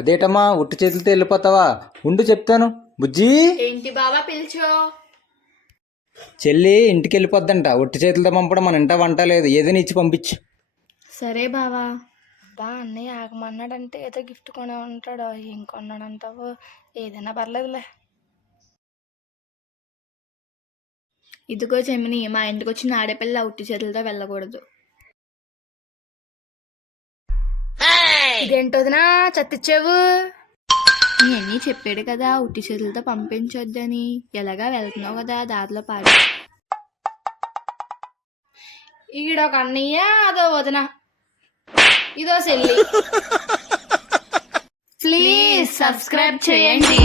అదేటమ్మా ఉట్టి చేతులతో వెళ్ళిపోతావా? ఉండు చెప్తాను. బుజ్జి, ఏంటి బావా పిలిచో? చెల్లి ఇంటికి వెళ్ళిపోద్దంట. ఉట్టి చేతులతో పంపడం మన ఇంట వంట లేదు. ఏదైనా ఇచ్చి పంపించు. సరే బావా. బా అన్నయ్య ఆగమన్నాడంటే ఏదో గిఫ్ట్ కొనే ఉంటాడు. ఏం కొన్నాడంటావు? ఏదైనా పర్లేదులే. ఇదిగో జమిని, మా ఇంటికి వచ్చిన ఆడపిల్ల ఉట్టి చేతులతో వెళ్ళకూడదు. ఇదేంటోదినా చత్తిచ్చావు? నీ అన్నీ చెప్పాడు కదా ఉట్టి చేతులతో పంపించొద్దని. ఎలాగా వెళ్తున్నావు కదా దారిలో పాడి. ఈడొక అన్నయ్య, అదో వదిన, ఇదో చెల్లి. ప్లీజ్ సబ్స్క్రైబ్ చేయండి.